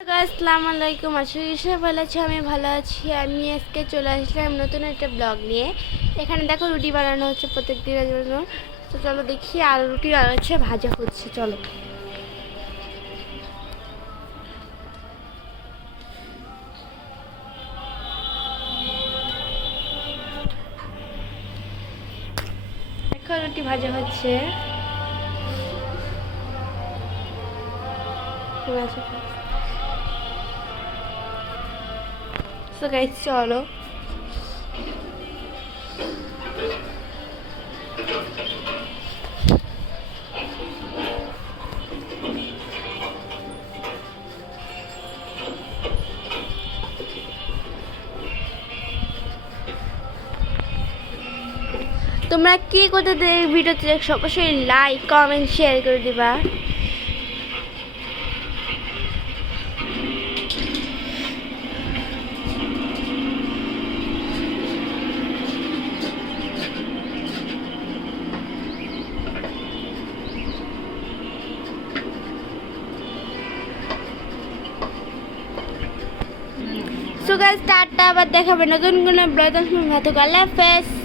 আসসালামু আলাইকুম। আশা করি সবাই ভালো আছে, আমি ভালো আছি। আমি আজকে চলে আসলাম নতুন একটা ব্লগ নিয়ে। এখানে দেখো রুটি বানানো হচ্ছে প্রত্যেক দিনের জন্য। তো চলো দেখি, আর রুটি আর হচ্ছে ভাজা হচ্ছে। চলো দেখো রুটি ভাজা হচ্ছে। তো গাইস চলো, তোমরা কি করতে ভিডিওতে দেখছো অবশ্যই লাইক কমেন্ট শেয়ার করে দিবা। সো গাইস টাটা, আবার দেখাবে নতুন কোনো ব্লগ। আল্লাহ হাফেজ।